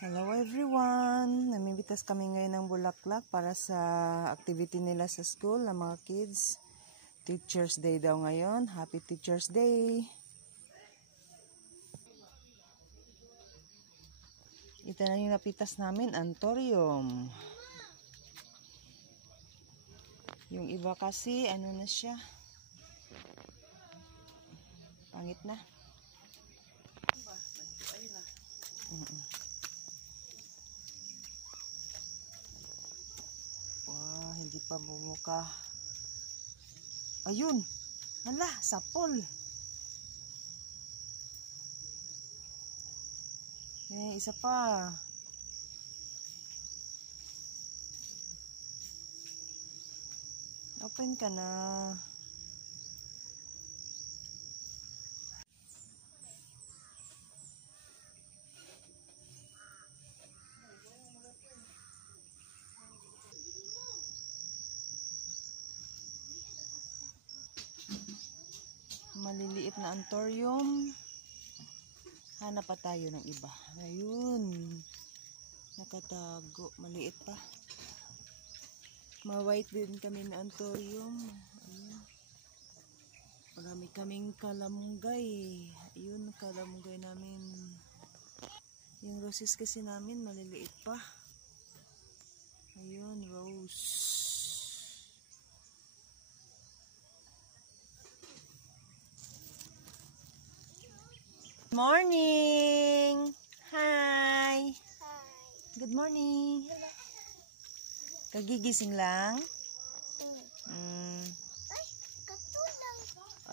Hello everyone! Namimitas kami ngayon ng bulaklak para sa activity nila sa school ng mga kids. Teacher's Day daw ngayon. Happy Teacher's Day! Ito na yung napitas namin, anthurium. Yung iba kasi, ano na siya? Pangit na. Wow, hindi pa bumuka. Ayun! Hala, sapol! Isa pa. Open ka na. Maliliit na anthurium. Hanap pa tayo ng iba. Ayun. Nakatago. Maliit pa. Ma-white din kami na anthurium. Ayun. Marami kaming kalamunggay. Ayun, kalamunggay namin. Yung roses kasi namin maliliit pa. Ayun, rose. Morning! Hi! Good morning! Kagigising lang? Ay, katulang.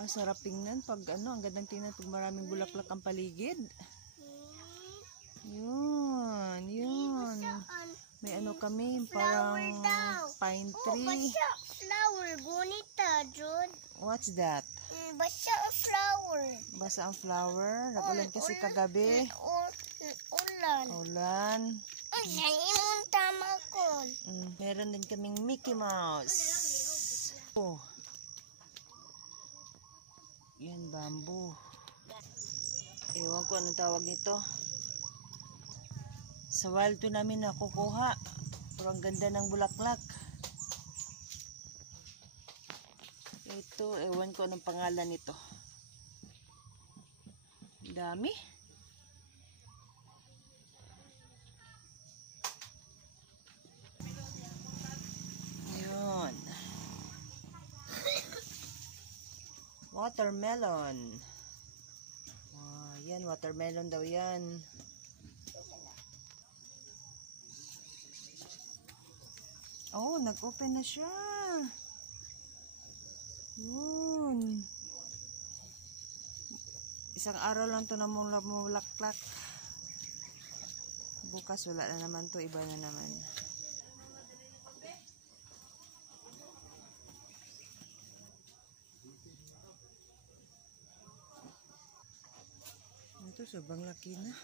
Sarap tingnan pag ang gandang tingnan pag maraming bulaklak ang paligid. Yun. May ano kami, parang pine tree. Basa flower, gunita, Jud. What's that? Basa flower. Basa ang flower. Nag-ulan kasi kagabi. Ulan. Ay, imong tama ko. Meron din kaming Mickey Mouse. Oh. Yan, bamboo. Ewan ko anong tawag nito. Sa wild to namin nakukuha. Pero ang ganda ng bulaklak. Ito, ewan ko anong pangalan nito. Dami. Ayun. Watermelon. Yan, watermelon daw yan. Oh, nag-open na siya. Yun. Isang araw lang to na mulaklak. Bukas wala na naman to, iba na naman. Ito sobrang laki na.